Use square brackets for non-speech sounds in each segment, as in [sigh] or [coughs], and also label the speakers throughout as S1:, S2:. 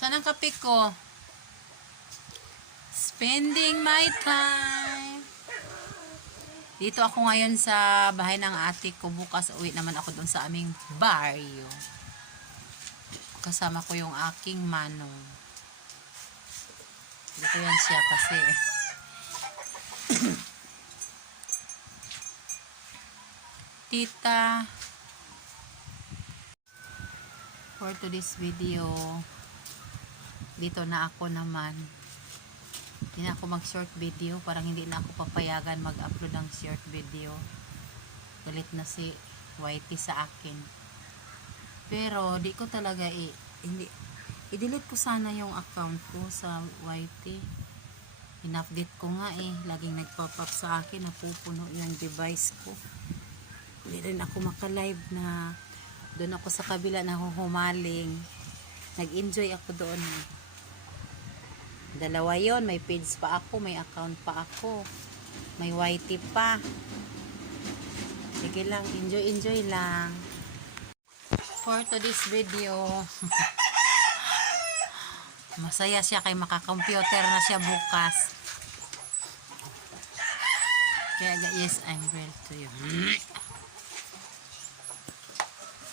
S1: Saan ang kape ko? Spending my time. Dito ako ngayon sa bahay ng ate ko. Bukas uwi naman ako doon sa aming barrio. Kasama ko yung aking manong. Dito yan siya kasi. [coughs] Tita. For today's video, dito na ako naman. Hindi na ako mag short video. Parang hindi na ako papayagan mag-upload ng short video. Galit na si Whitey sa akin. Pero di ko talaga i hindi i-delete ko sana yung account ko sa Whitey. In-update ko nga eh. Laging nagpop up sa akin. Napupuno yung device ko. Hindi rin ako maka-live na doon ako sa kabila na humaling. Nag-enjoy ako doon. Dalawa yon May page pa ako. May account pa ako. May YT pa. Sige lang. Enjoy, enjoy lang. For today's video. [laughs] Masaya siya kay makakomputer na siya bukas. Kaya yes, I'm real to you.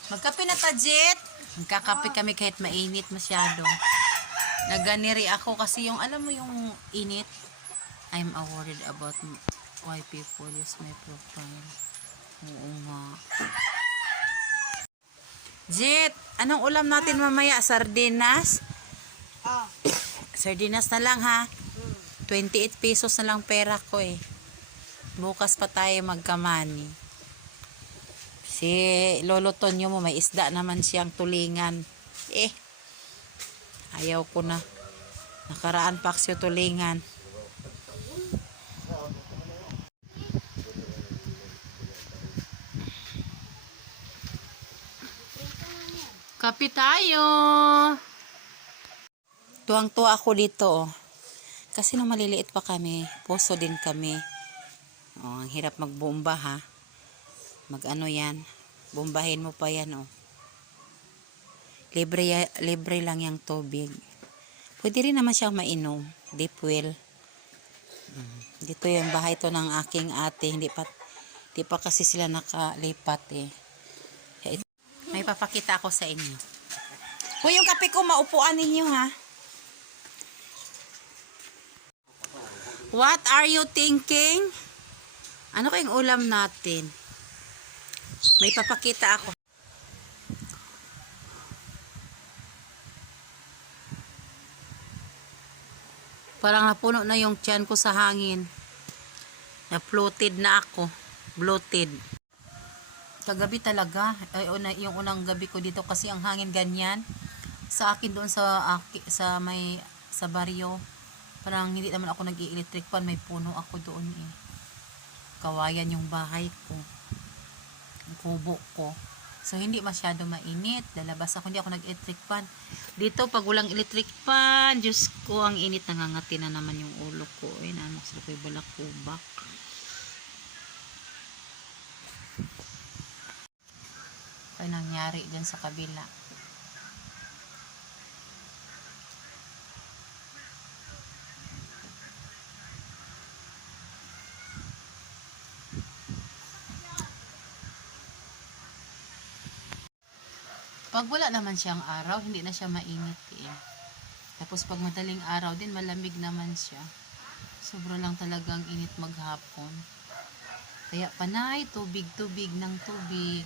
S1: Magkape na ta, Jet. Magkakape kami kahit mainit masyado. Naganiri ako kasi yung, alam mo yung init. I'm worried about why people use my profile. Oo nga. Jet, anong ulam natin mamaya? Sardinas?
S2: Ah,
S1: Sardinas na lang ha. 28 pesos na lang pera ko eh. Bukas pa tayo magkamani. Si Lolo Tonyo mo may isda naman siyang tulingan. Eh, ayaw ko na. Nakaraan pa siya tulingan. Kapi tayo! Tuwang-tuwa ako dito. oh. Kasi nung maliliit pa kami, puso din kami. Oh, ang hirap magbomba ha. Mag-ano yan. Bombahin mo pa yan oh. Libre, libre lang yung tubig. Pwede rin naman siyang mainom. Deep well. Mm. Dito yung bahay to ng aking ate. Hindi pa, hindi pa kasi sila nakalipat eh. Ito- May papakita ako sa inyo. Hoy, yung kape ko, maupuan ninyo ha. What are you thinking? Ano kayong ulam natin? May papakita ako. Parang napuno na yung tiyan ko sa hangin. Na-floated na ako. Bloated. Kagabi talaga. Ay, una, yung unang gabi ko dito kasi ang hangin ganyan. Sa akin doon sa, aki, sa may sa baryo. Parang hindi naman ako nag-electric pan. May puno ako doon eh. Kawayan yung bahay ko. Kubo ko. So, hindi masyado mainit. Lalabas ako, hindi ako nag-electric pan. Dito, pag walang electric pan, Diyos ko, ang init. Nangangati na naman yung ulo ko. Ay, naano ko ko'y balakubak. Ay, nangyari dyan sa kabila. Pag wala naman siyang araw, hindi na siya mainit eh. Tapos pag madaling araw din, malamig naman siya. Sobra lang talagang init maghapon. Kaya panay, tubig-tubig ng tubig.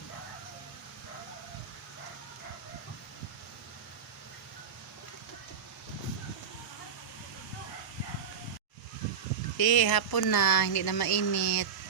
S1: Eh, hapon na, hindi na mainit.